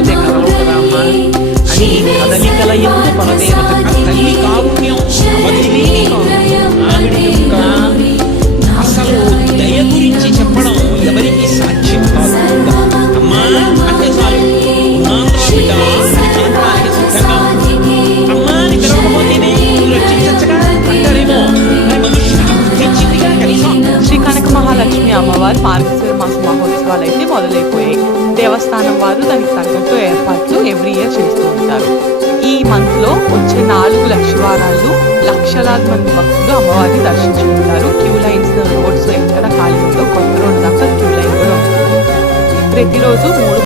లేకపోతే కదలవు కదా అమ్మా అని కదలికల యందు పరదేవత తల్లి కారుణ్యం అవధిలేని ఆవిడ యొక్క అసలు దయ గురించి చెప్పడం ఎవరికి సాధ్యం కాదు. అమ్మా అంటే చాలు ఉన్నాంద్రా బిడ్డ అని చేతడానికి సిద్ధంగా అమ్మా అని పిలవకపోతేనే రక్షించగా అంటారేమో మనుషులకి గుర్తించిందిగా కనీసం. శ్రీ కనక మహాలక్ష్మి అమ్మవారి మార్గశిర మాస మహోత్సవాలు అయితే మొదలైపోయాయి. దేవస్థానం వారు దానికి తగ్గట్టు ఏర్పాట్లు ఎవ్రీ ఇయర్ చేస్తూ ఉంటారు. ఈ మంత్ లో వచ్చే 4 లక్షవారాలు లక్షలాది మంది భక్తులు అమ్మవారిని దర్శించుకుంటారు. క్యూ లైన్స్ రోడ్స్ ఎక్కడ ఖాళీ ఉందో కొత్త రోడ్ దాకా క్యూ లైన్ కూడా ఉంటుంది. ప్రతిరోజు 3